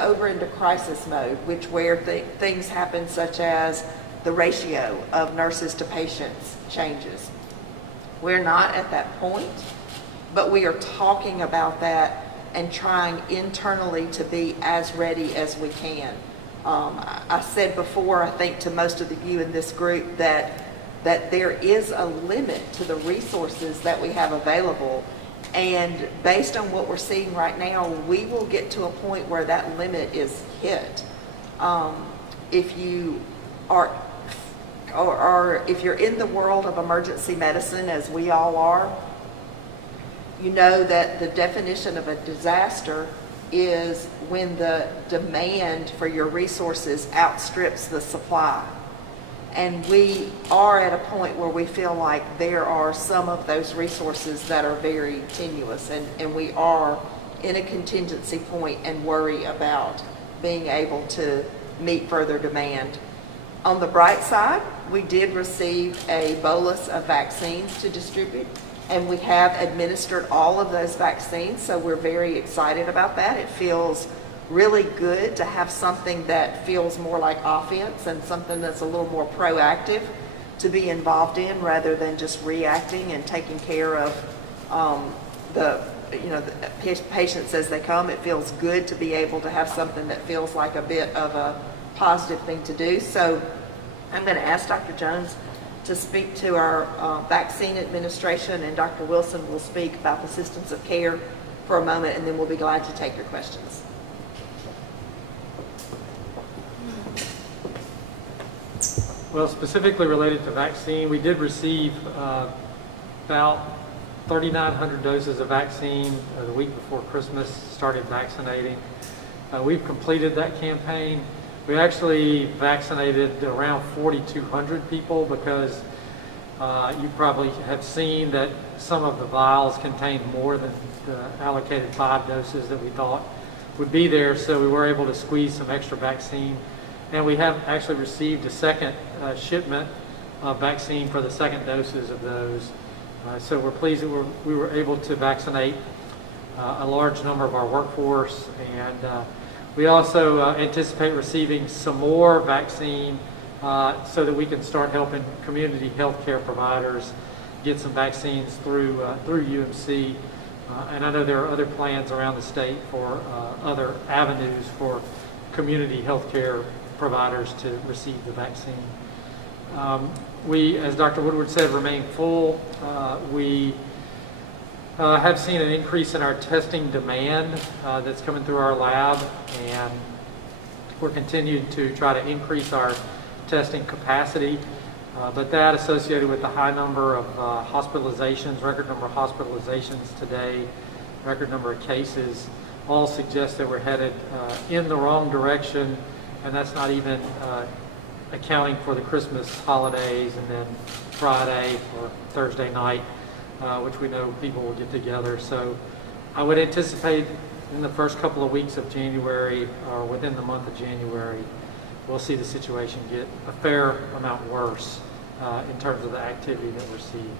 over into crisis mode, where things happen such as the ratio of nurses to patients changes. We're not at that point, but we are talking about that and trying internally to be as ready as we can. I said before, I think to most of you in this group, that there is a limit to the resources that we have available. And based on what we're seeing right now, we will get to a point where that limit is hit. If you are, or if you're in the world of emergency medicine, as we all are, you know that the definition of a disaster is when the demand for your resources outstrips the supply. And we are at a point where we feel like there are some of those resources that are very tenuous, and we are in a contingency point and worry about being able to meet further demand. On the bright side, we did receive a bolus of vaccines to distribute, and we have administered all of those vaccines, so we're very excited about that. It feels really good to have something that feels more like offense and something that's a little more proactive to be involved in, rather than just reacting and taking care of the patients as they come. It feels good to be able to have something that feels like a bit of a positive thing to do. So I'm going to ask Dr. Jones to speak to our vaccine administration, and Dr. Wilson will speak about the systems of care for a moment, and then we'll be glad to take your questions. Well, specifically related to vaccine, we did receive about 3,900 doses of vaccine the week before Christmas, started vaccinating. We've completed that campaign. We actually vaccinated around 4,200 people, because you probably have seen that some of the vials contained more than the allocated 5 doses that we thought would be there, so we were able to squeeze some extra vaccine. And we have actually received a second shipment of vaccine for the second doses of those. So we're pleased that we were able to vaccinate a large number of our workforce. And we also anticipate receiving some more vaccine so that we can start helping community healthcare providers get some vaccines through UMC. And I know there are other plans around the state for other avenues for community healthcare providers to receive the vaccine. We, as Dr. Woodward said, remain full. We have seen an increase in our testing demand that's coming through our lab, and we're continuing to try to increase our testing capacity. But that, associated with the high number of hospitalizations, record number of hospitalizations today, record number of cases, all suggest that we're headed in the wrong direction. And that's not even accounting for the Christmas holidays and then Friday or Thursday night, which we know people will get together. So I would anticipate in the first couple of weeks of January, or within the month of January, we'll see the situation get a fair amount worse in terms of the activity that we're seeing.